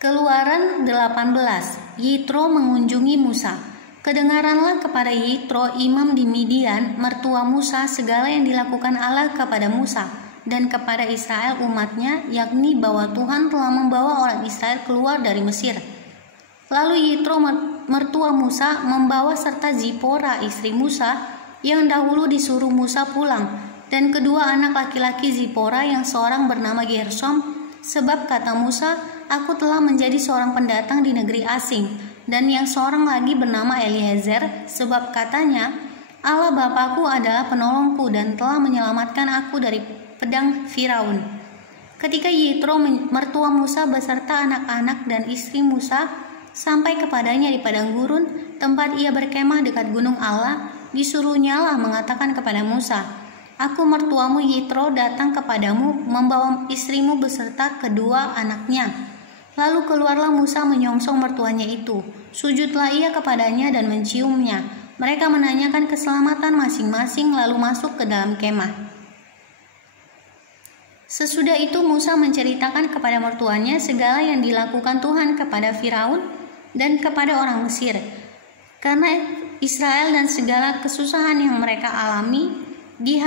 Keluaran 18. Yitro mengunjungi Musa. Kedengaranlah kepada Yitro imam di Midian, mertua Musa, segala yang dilakukan Allah kepada Musa dan kepada Israel umatnya, yakni bahwa Tuhan telah membawa orang Israel keluar dari Mesir. Lalu Yitro mertua Musa membawa serta Zipora istri Musa yang dahulu disuruh Musa pulang, dan kedua anak laki-laki Zipora yang seorang bernama Gersom, sebab kata Musa, aku telah menjadi seorang pendatang di negeri asing, dan yang seorang lagi bernama Eliezer, sebab katanya, Allah Bapakku adalah penolongku dan telah menyelamatkan aku dari pedang Firaun. Ketika Yitro mertua Musa beserta anak-anak dan istri Musa sampai kepadanya di padang gurun, tempat ia berkemah dekat gunung Allah, disuruhnyalah mengatakan kepada Musa, aku mertuamu Yitro datang kepadamu membawa istrimu beserta kedua anaknya. Lalu keluarlah Musa menyongsong mertuanya itu. Sujudlah ia kepadanya dan menciumnya. Mereka menanyakan keselamatan masing-masing lalu masuk ke dalam kemah. Sesudah itu Musa menceritakan kepada mertuanya segala yang dilakukan Tuhan kepada Firaun dan kepada orang Mesir. Karena Israel dan segala kesusahan yang mereka alami di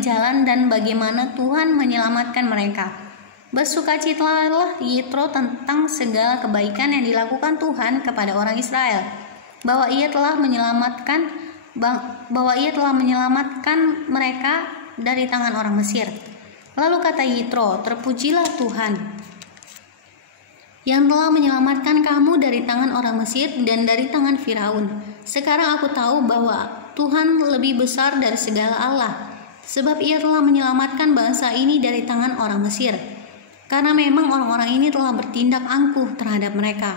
jalan dan bagaimana Tuhan menyelamatkan mereka. Bersukacitalah Yitro tentang segala kebaikan yang dilakukan Tuhan kepada orang Israel, bahwa ia telah menyelamatkan mereka dari tangan orang Mesir. Lalu kata Yitro, terpujilah Tuhan yang telah menyelamatkan kamu dari tangan orang Mesir dan dari tangan Firaun. Sekarang aku tahu bahwa Tuhan lebih besar dari segala Allah, sebab ia telah menyelamatkan bangsa ini dari tangan orang Mesir. Karena memang orang-orang ini telah bertindak angkuh terhadap mereka.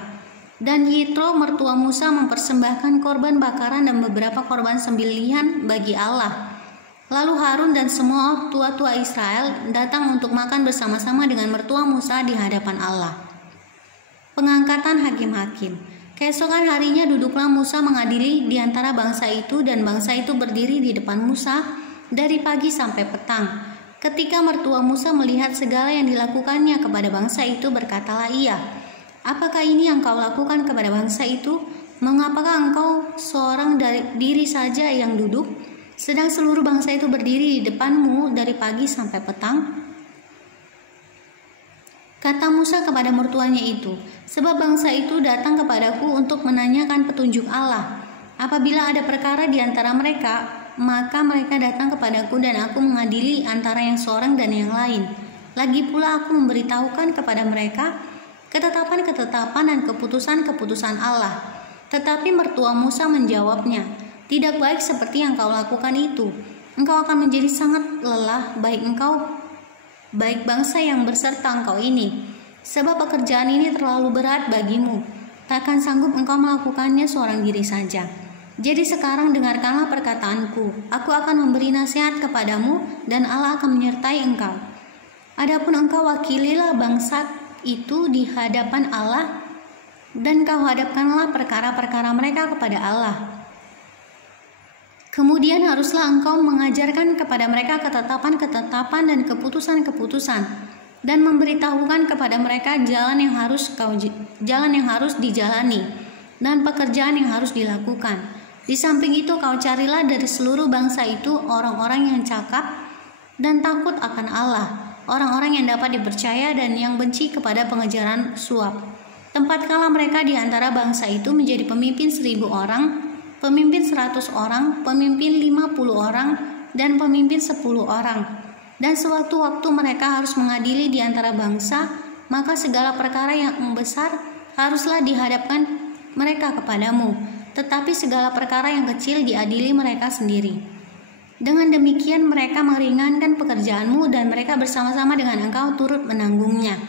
Dan Yitro mertua Musa mempersembahkan korban bakaran dan beberapa korban sembelihan bagi Allah. Lalu Harun dan semua tua-tua Israel datang untuk makan bersama-sama dengan mertua Musa di hadapan Allah. Pengangkatan hakim-hakim. Keesokan harinya duduklah Musa mengadili di antara bangsa itu, dan bangsa itu berdiri di depan Musa dari pagi sampai petang. Ketika mertua Musa melihat segala yang dilakukannya kepada bangsa itu, berkatalah ia, apakah ini yang kau lakukan kepada bangsa itu? Mengapakah engkau seorang diri saja yang duduk, sedang seluruh bangsa itu berdiri di depanmu dari pagi sampai petang? Kata Musa kepada mertuanya itu, sebab bangsa itu datang kepadaku untuk menanyakan petunjuk Allah. Apabila ada perkara di antara mereka, maka mereka datang kepadaku dan aku mengadili antara yang seorang dan yang lain. Lagi pula aku memberitahukan kepada mereka ketetapan-ketetapan dan keputusan-keputusan Allah. Tetapi mertua Musa menjawabnya, tidak baik seperti yang kau lakukan itu. Engkau akan menjadi sangat lelah, baik bangsa yang berserta engkau ini, sebab pekerjaan ini terlalu berat bagimu. Takkan sanggup engkau melakukannya seorang diri saja. Jadi sekarang dengarkanlah perkataanku. Aku akan memberi nasihat kepadamu dan Allah akan menyertai engkau. Adapun engkau wakililah bangsa itu di hadapan Allah, dan kau hadapkanlah perkara-perkara mereka kepada Allah. Kemudian haruslah engkau mengajarkan kepada mereka ketetapan-ketetapan dan keputusan-keputusan, dan memberitahukan kepada mereka jalan yang harus dijalani dan pekerjaan yang harus dilakukan. Di samping itu kau carilah dari seluruh bangsa itu orang-orang yang cakap dan takut akan Allah, orang-orang yang dapat dipercaya dan yang benci kepada pengejaran suap. Tempatkanlah mereka di antara bangsa itu menjadi pemimpin 1.000 orang, pemimpin 100 orang, pemimpin 50 orang, dan pemimpin 10 orang. Dan sewaktu-waktu mereka harus mengadili di antara bangsa, maka segala perkara yang besar haruslah dihadapkan mereka kepadamu, tetapi segala perkara yang kecil diadili mereka sendiri. Dengan demikian mereka meringankan pekerjaanmu dan mereka bersama-sama dengan engkau turut menanggungnya.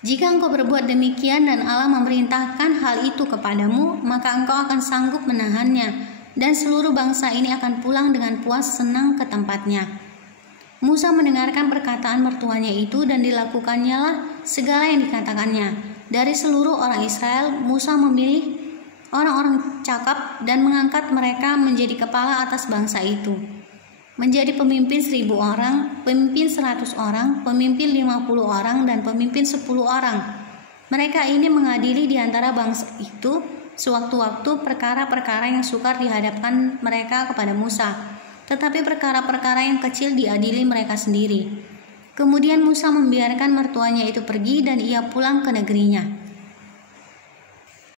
Jika engkau berbuat demikian dan Allah memerintahkan hal itu kepadamu, maka engkau akan sanggup menahannya, dan seluruh bangsa ini akan pulang dengan puas senang ke tempatnya. Musa mendengarkan perkataan mertuanya itu dan dilakukannya lah segala yang dikatakannya. Dari seluruh orang Israel, Musa memilih orang-orang cakap dan mengangkat mereka menjadi kepala atas bangsa itu. menjadi pemimpin 1.000 orang, pemimpin 100 orang, pemimpin 50 orang, dan pemimpin 10 orang. Mereka ini mengadili di antara bangsa itu sewaktu-waktu perkara-perkara yang sukar dihadapkan mereka kepada Musa, tetapi perkara-perkara yang kecil diadili mereka sendiri. Kemudian Musa membiarkan mertuanya itu pergi dan ia pulang ke negerinya.